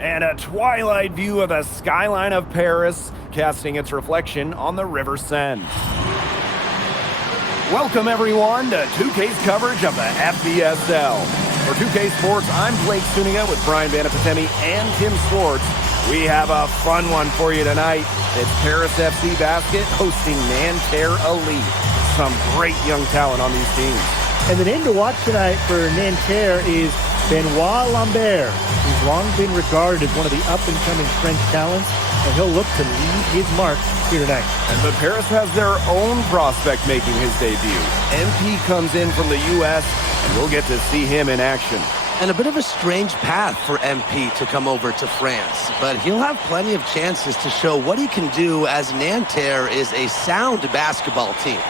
And a twilight view of the skyline of Paris, casting its reflection on the River Seine. Welcome, everyone, to 2K's coverage of the FBSL. For 2K Sports, I'm Blake Suniga with Brian Banapatemi and Tim Swartz. We have a fun one for you tonight. It's Paris FC Basket hosting Nanterre Elite. Some great young talent on these teams. And the name to watch tonight for Nanterre is Benoit Lambert, who's long been regarded as one of the up-and-coming French talents, and he'll look to leave his mark here tonight. But Paris has their own prospect making his debut. MP comes in from the U.S., and we'll get to see him in action. And a bit of a strange path for MP to come over to France, but he'll have plenty of chances to show what he can do, as Nanterre is a sound basketball team.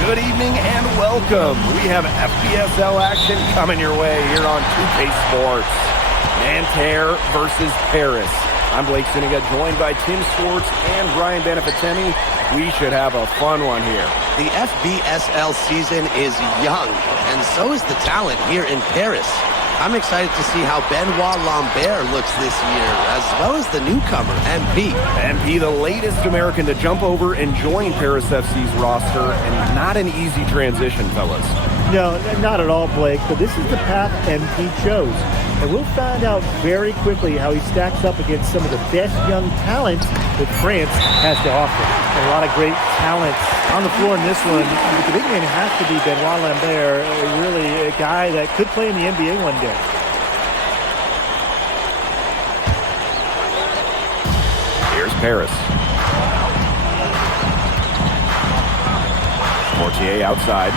Good evening and welcome. We have FBSL action coming your way here on 2K Sports. Nanterre versus Paris. I'm Blake Suniga, joined by Tim Swartz and Brian Banapatemi. We should have a fun one here. The FBSL season is young, and so is the talent here in Paris. I'm excited to see how Benoit Lambert looks this year, as well as the newcomer, MP. MP, the latest American to jump over and join Paris FC's roster, and not an easy transition, fellas. No, not at all, Blake, but this is the path MP chose. And we'll find out very quickly how he stacks up against some of the best young talents that France has to offer. A lot of great talent on the floor in this one. The big man has to be Benoit Lambert, really a guy that could play in the NBA one day. Here's Paris. Portier outside.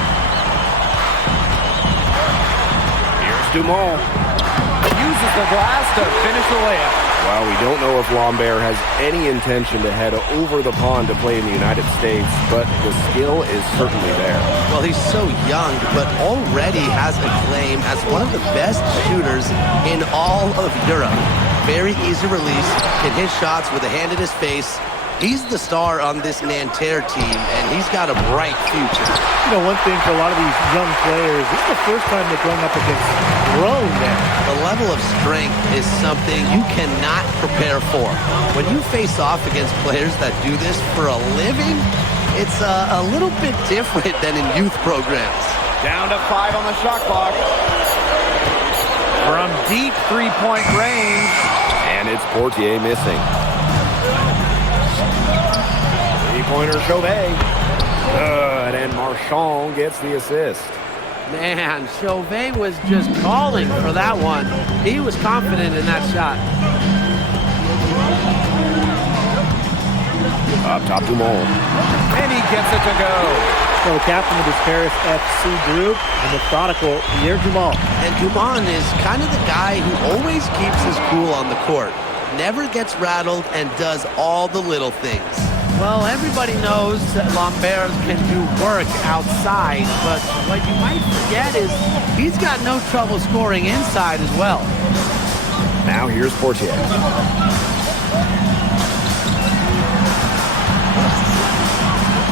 Here's Dumont. Uses the glass to finish the layup. Well, we don't know if Lambert has any intention to head over the pond to play in the United States, but the skill is certainly there. Well, he's so young, but already has a claim as one of the best shooters in all of Europe. Very easy release, can hit shots with a hand in his face. He's the star on this Nanterre team, and he's got a bright future. You know, one thing for a lot of these young players, this is the first time they're going up against grown men. The level of strength is something you cannot prepare for. When you face off against players that do this for a living, it's a little bit different than in youth programs. Down to 5 on the shot clock. From deep three-point range. And it's Portier missing. Three-pointer Chauvet. Good, and Marchand gets the assist. Man, Chauvet was just calling for that one. He was confident in that shot. Up top, Dumont. And he gets it to go. So the captain of this Paris FC group, the methodical Pierre Dumont. And Dumont is kind of the guy who always keeps his cool on the court. Never gets rattled and does all the little things. Well, everybody knows that Lambert can do work outside, but what you might forget is he's got no trouble scoring inside as well. Now here's Portier.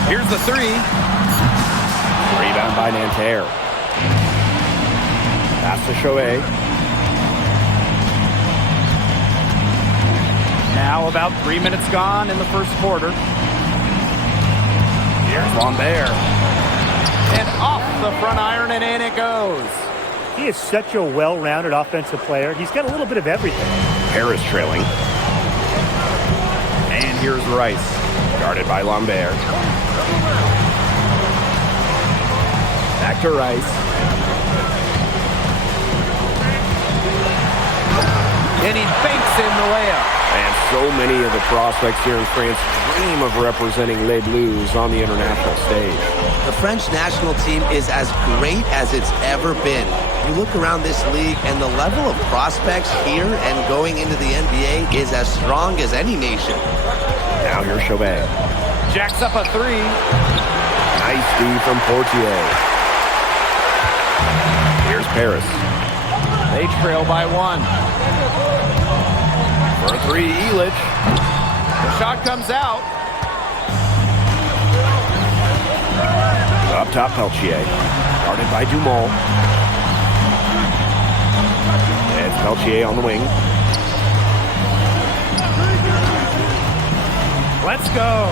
Here's the three. Rebound by Nanterre. Pass to Chauvet. Now about 3 minutes gone in the first quarter. Here's Lambert. And off the front iron, and in it goes. He is such a well-rounded offensive player. He's got a little bit of everything. Paris trailing. And here's Rice. Guarded by Lambert. Back to Rice. And he banks in the layup. And so many of the prospects here in France dream of representing Les Bleus on the international stage. The French national team is as great as it's ever been. You look around this league, and the level of prospects here and going into the NBA is as strong as any nation. Now here's Chauvin. Jacks up a three. Nice D from Portier. Here's Paris. They trail by 1. For a three, Elich. The shot comes out. Up top, Peltier. Guarded by Dumont. It's Peltier on the wing. Let's go.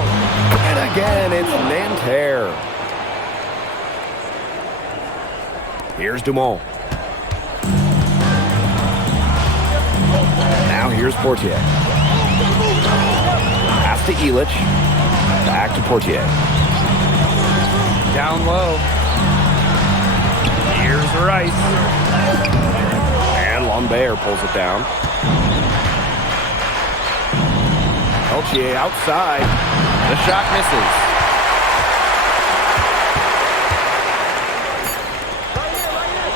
And again, it's Nanterre. Here's Dumont. Now here's Portier. Pass to Elich. Back to Portier. Down low. Here's Rice. And Lambert pulls it down. Peltier outside. The shot misses.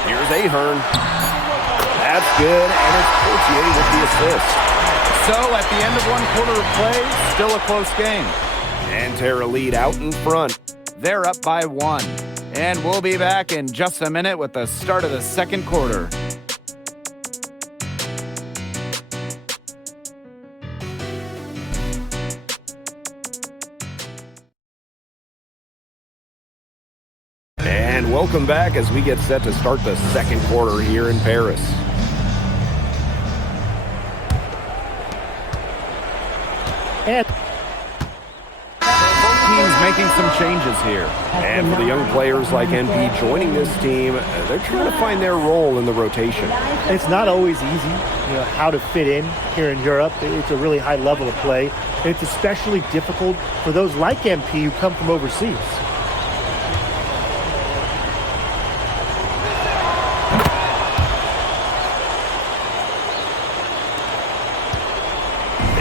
Here's Ahern. That's good, and it's Portier with the assist. So at the end of 1 quarter of play, still a close game. Nanterre lead out in front. They're up by 1. And we'll be back in just a minute with the start of the second quarter. And welcome back as we get set to start the second quarter here in Paris. And Both teams making some changes here. And for the young players like NP joining this team, they're trying to find their role in the rotation. it's not always easy, how to fit in here in Europe. It's a really high level of play. It's especially difficult for those like MP who come from overseas.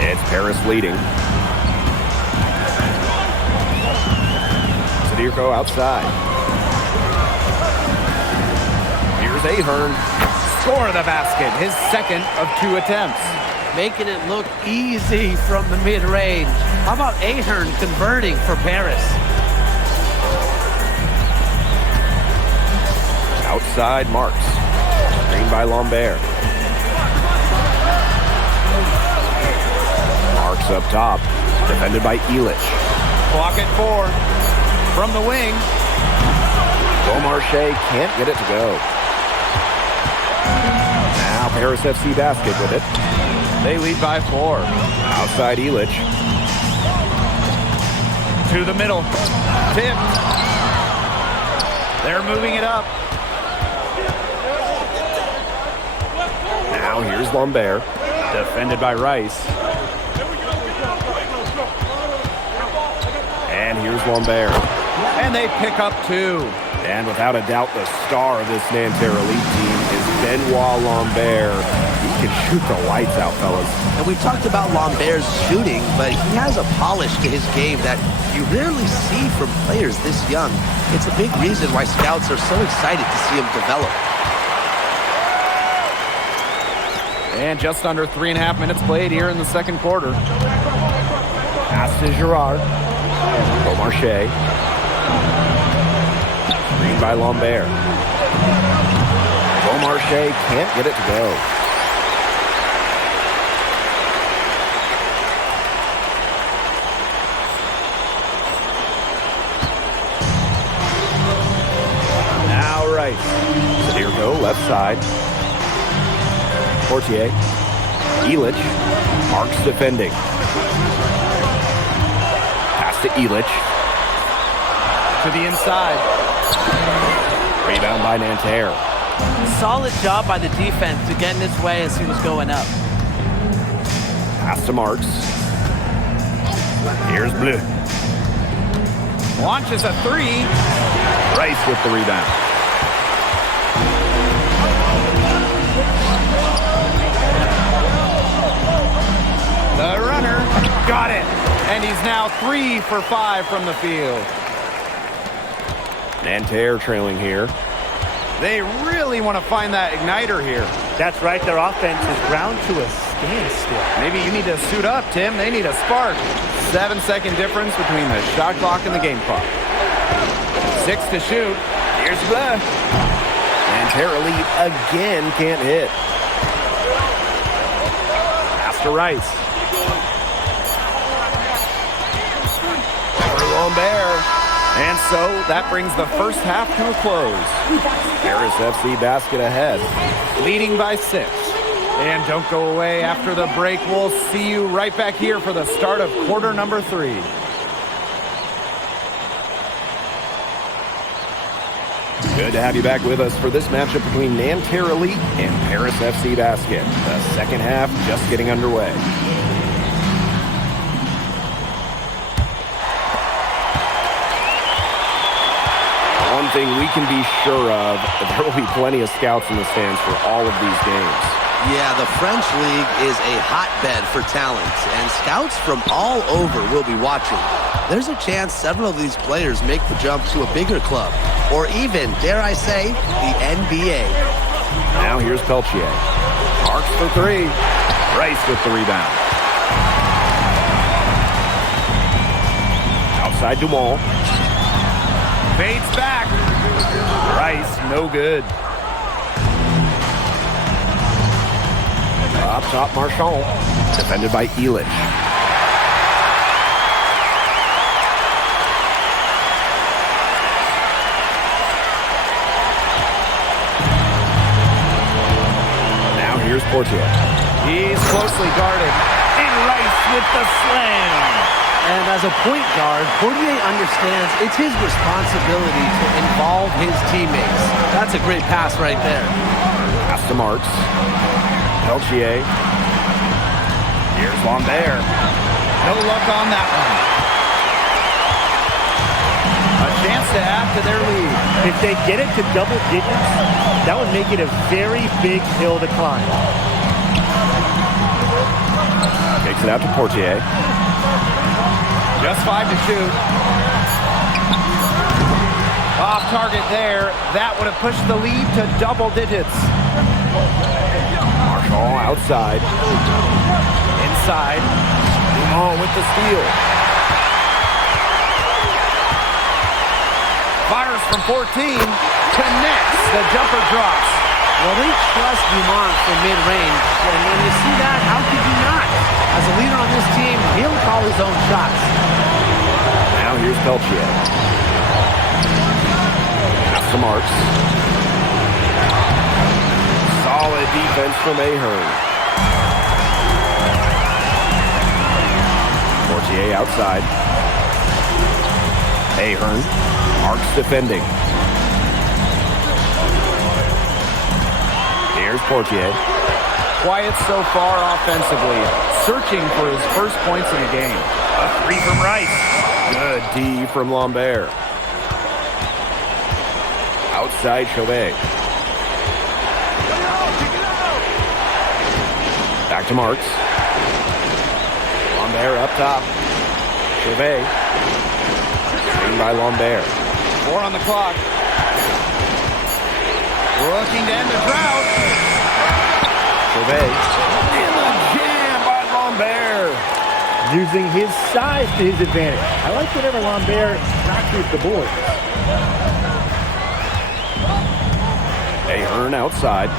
It's Paris leading. Sadirko outside. Here's Ahern. Score the basket, his second of 2 attempts. Making it look easy from the mid-range. How about Ahern converting for Paris? Outside Marks. Screen by Lambert. Marks up top. Defended by Elich. Clock at 4. From the wing. Beaumarchais can't get it to go. Now Paris FC basket with it. They lead by 4. Outside Elich. To the middle. Tip. They're moving it up. Now here's Lambert. Defended by Rice. And here's Lambert. And they pick up 2. And without a doubt, the star of this Nanterre Elite team is Benoit Lambert. He can shoot the lights out, fellas. And we talked about Lambert's shooting, but he has a polish to his game that you rarely see from players this young. It's a big reason why scouts are so excited to see him develop. And just under 3.5 minutes played here in the second quarter. Pass to Girard. Beaumarchais. Screen by Lambert. Beaumarchais can't get it to go. Now Rice. Sadirko left side. Portier. Elich. Marks defending. Pass to Elich. To the inside. Rebound by Nanterre. Solid job by the defense to get in his way as he was going up. Pass to Marks. Here's Bleu. Launches a 3. Rice with the rebound. The runner got it. And he's now 3 for 5 from the field. Nanterre trailing here. They really want to find that igniter here. That's right. Their offense is ground to a standstill. Maybe you need to suit up, Tim. They need a spark. 7-second difference between the shot clock and the game clock. 6 to shoot. Here's the... And Tara Lee again can't hit. Pass to Rice. For Lambert. And so that brings the first half to a close. Paris FC basket ahead. Leading by 6. And don't go away after the break. We'll see you right back here for the start of quarter number 3. Good to have you back with us for this matchup between Nanterre Elite and Paris FC Basket. The second half just getting underway. One thing we can be sure of, there will be plenty of scouts in the stands for all of these games. Yeah, the French League is a hotbed for talent, and scouts from all over will be watching. There's a chance several of these players make the jump to a bigger club, or even, dare I say, the NBA. Now here's Peltier. Marks for 3. Rice with the rebound. Outside Dumont. Fades back. Rice, no good. Up top, Marchand. Defended by Elich. Now here's Portier. He's closely guarded. And Rice with the slam. And as a point guard, Portier understands it's his responsibility to involve his teammates. That's a great pass right there. Pass to Marks. Peltier. Here's Lambert. No luck on that one. A chance to add to their lead. If they get it to double digits, that would make it a very big hill to climb. Takes it out to Portier. Just 5 to shoot. Off target there. That would have pushed the lead to double digits. Marchand outside. Inside. Dumont with the steal. Fires from 14. Connects. The jumper drops. Well, they trust Dumont for mid-range. And when you see that, how could you not? As a leader on this team, he'll call his own shots. Now here's Peltier. Pass to Marks. Solid defense from Ahern. Portier outside. Ahern. Marks defending. Here's Portier. Quiet so far offensively. Searching for his first points in the game. A 3 from Rice. Good D from Lambert. Outside Chauvet. Back to Marks. Lambert up top. Chauvet. Screen by Lambert. 4 on the clock. Looking to end the drought. Chauvet. And the jam by Lambert. Using his size to his advantage. I like whenever Lambert fractures the board. Ahern outside.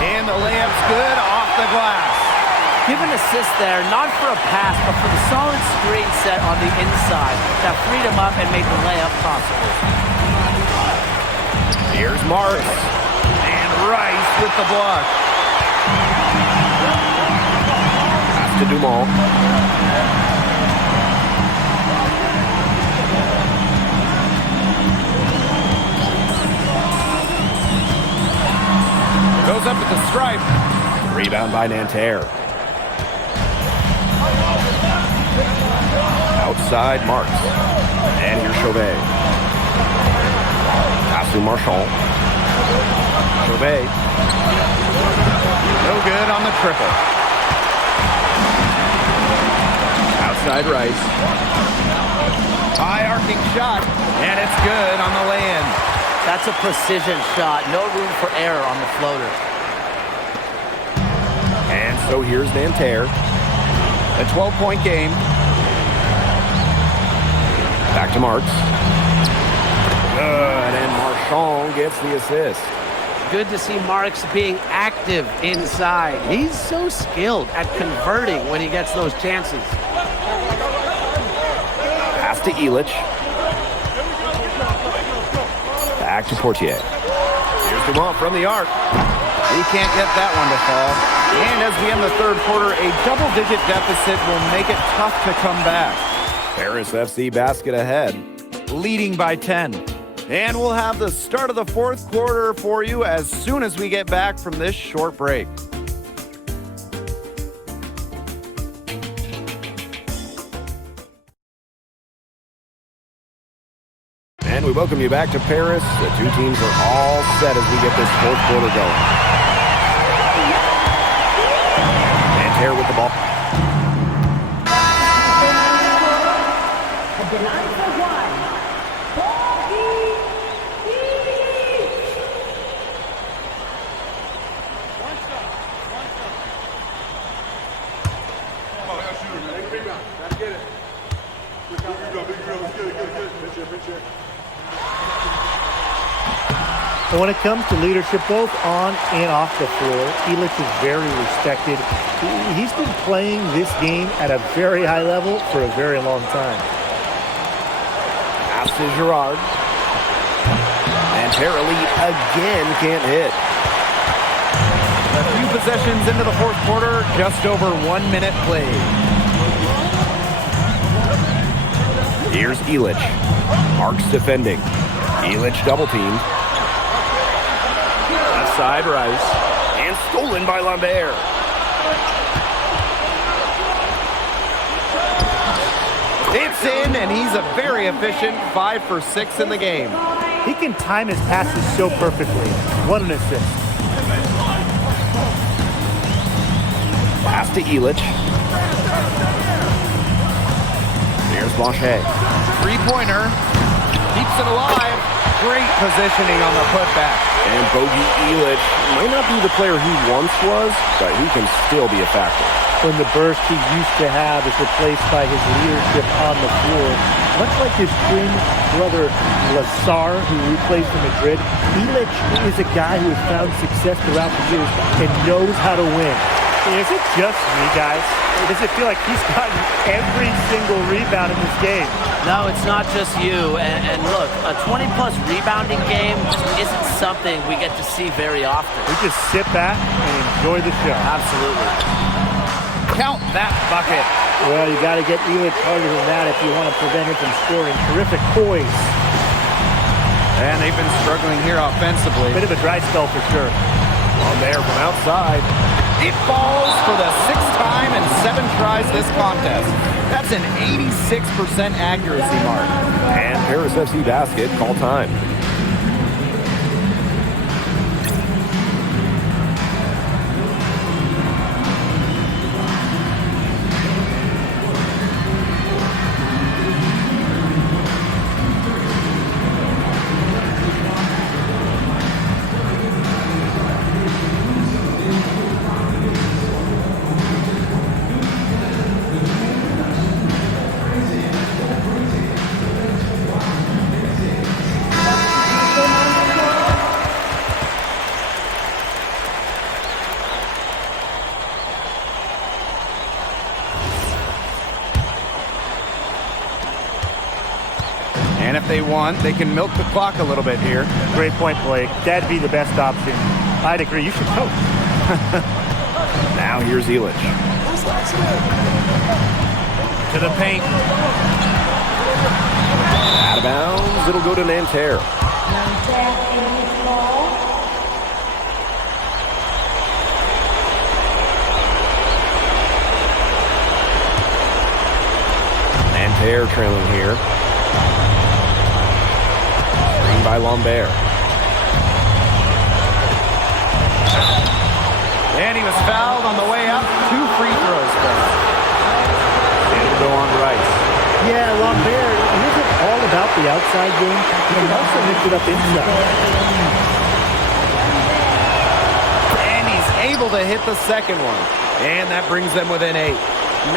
And the layup's good off the glass. Give an assist there, not for a pass, but for the solid screen set on the inside that freed him up and made the layup possible. Here's Marks. And Rice with the block. Pass to Dumont. Goes up at the stripe. Rebound by Nanterre. Outside Marks. And here's Chauvet. Pass to Marchand. Chauvet. No good on the triple. Outside Rice. High arcing shot, and it's good on the lay-in. That's a precision shot. No room for error on the floater. And so here's Nanterre. A 12-point game. Back to Marks. Good, and Marchand gets the assist. Good to see Marks being active inside. He's so skilled at converting when he gets those chances. Pass to Illich. Back to Portier. Here's Dumont from the arc. He can't get that one to fall. And as we end the third quarter, a double-digit deficit will make it tough to come back. Paris FC basket ahead. Leading by 10. And we'll have the start of the fourth quarter for you as soon as we get back from this short break. And we welcome you back to Paris. The two teams are all set as we get this fourth quarter going. Nanterre with the ball. And when it comes to leadership, both on and off the floor, Illich is very respected. He's been playing this game at a very high level for a very long time. Pass to Girard. And Terrelli again can't hit. A few possessions into the fourth quarter, just over 1 minute played. Here's Illich. Marks defending. Illich double teamed. Left side Rice. And stolen by Lambert. It's in, and he's a very efficient 5 for 6 in the game. He can time his passes so perfectly. What an assist. Pass to Illich. Here's Blanchet. Three-pointer. Keeps it alive. Great positioning on the putback. And Bogey Illich might not be the player he once was, but he can still be a factor. When the burst he used to have is replaced by his leadership on the floor, much like his twin brother Lazar, who we played for Madrid, Illich is a guy who has found success throughout the years and knows how to win. Is it just me, guys? Or does it feel like he's gotten every single rebound in this game? No, it's not just you. And look, a 20-plus rebounding game just isn't something we get to see very often. We just sit back and enjoy the show. Absolutely. Count that bucket. Well, you got to get Illich harder than that if you want to prevent him from scoring. Terrific poise. And they've been struggling here offensively. Bit of a dry spell for sure. On there from outside. It falls for the 6th time in 7 tries this contest. That's an 86% accuracy mark. And Paris FC basket, call time. And if they want, they can milk the clock a little bit here. Great point, Blake. That'd be the best option. I'd agree. You should coach. Now here's Illich. To the paint. Out of bounds. It'll go to Nanterre. Nanterre trailing here. Screen by Lambert. And he was fouled on the way up. 2 free throws. And it'll go on Rice. Yeah, Lambert, he isn't out the outside game. He can also mix it up inside. And he's able to hit the second one. And that brings them within 8.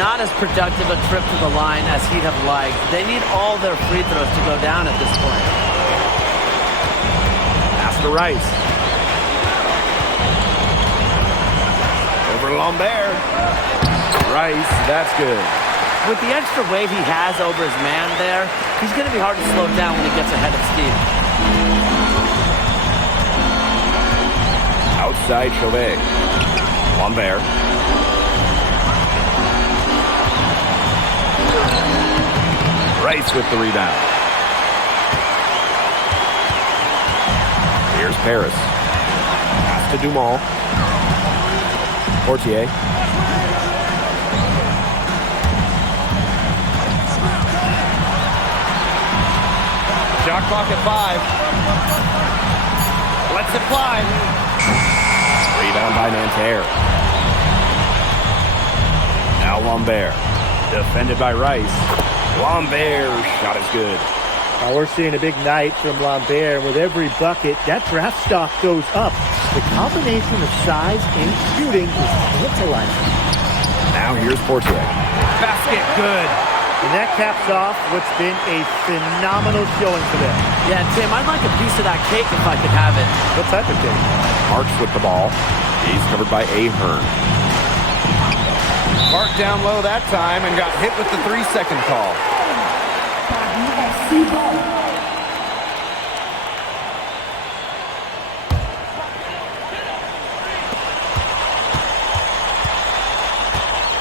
Not as productive a trip to the line as he'd have liked. They need all their free throws to go down at this point. Pass to Rice. Over Lambert. Rice, that's good. With the extra weight he has over his man there, he's going to be hard to slow down when he gets ahead of Steve. Outside Chauvet. Lambert. Rice with the rebound. Here's Paris. Pass to Dumont. Portier. Shot clock at 5. Lets it fly. Rebound by Nanterre. Now Lambert. Defended by Rice. Lambert shot is good. We're seeing a big night from Lambert. With every bucket, that draft stock goes up. The combination of size and shooting is tantalizing. Now here's Portier. Basket, good. And that caps off what's been a phenomenal showing for them. Yeah, Tim, I'd like a piece of that cake if I could have it. What type of cake? Marks with the ball. He's covered by Ahern. Mark down low that time and got hit with the 3-second call.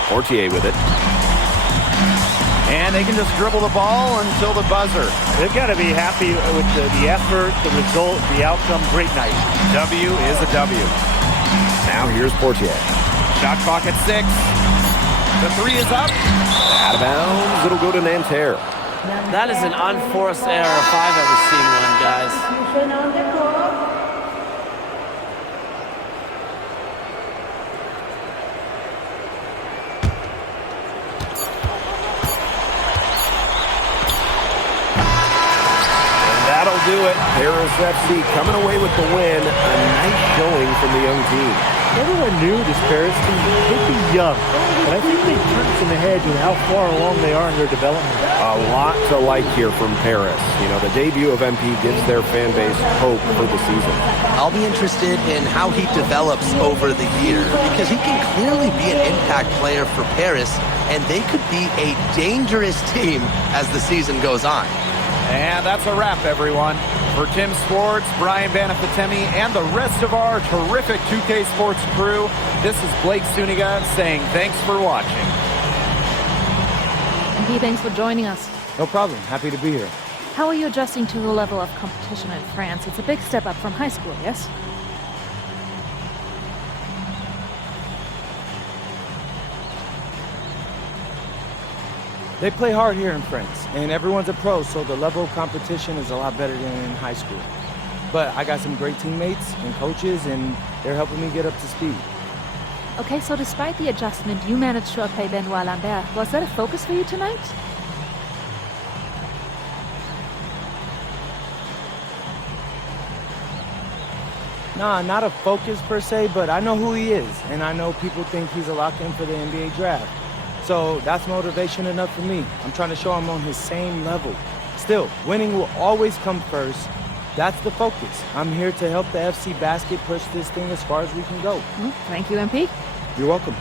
Portier with it. And they can just dribble the ball until the buzzer. They've got to be happy with the effort, the result, the outcome. Great night. W is a W. Now here's Portier. Shot clock at 6. The 3 is up. Out of bounds. It'll go to Nanterre. That is an unforced error if I've ever seen one, guys. And that'll do it. Paris FC coming away with the win. A nice showing from the young team. Everyone knew this Paris team could be young, but I think they turned some ahead with how far along they are in their development. A lot to like here from Paris. You know, the debut of MP gives their fan base hope for the season. I'll be interested in how he develops over the year because he can clearly be an impact player for Paris, and they could be a dangerous team as the season goes on. And that's a wrap, everyone. For Tim Swartz, Brian Banafitemi, and the rest of our terrific 2K Sports crew, this is Blake Suniga saying thanks for watching. MP, thanks for joining us. No problem. Happy to be here. How are you adjusting to the level of competition in France? It's a big step up from high school, yes? They play hard here in France, and everyone's a pro, so the level of competition is a lot better than in high school. But I got some great teammates and coaches, and they're helping me get up to speed. Okay, so despite the adjustment, you managed to outplay Benoit Lambert. Was that a focus for you tonight? Nah, not a focus per se, but I know who he is, and I know people think he's a lock-in for the NBA draft. So that's motivation enough for me. I'm trying to show I'm on his same level. Still, winning will always come first. That's the focus. I'm here to help the FC Basket push this thing as far as we can go. Thank you, MP. You're welcome.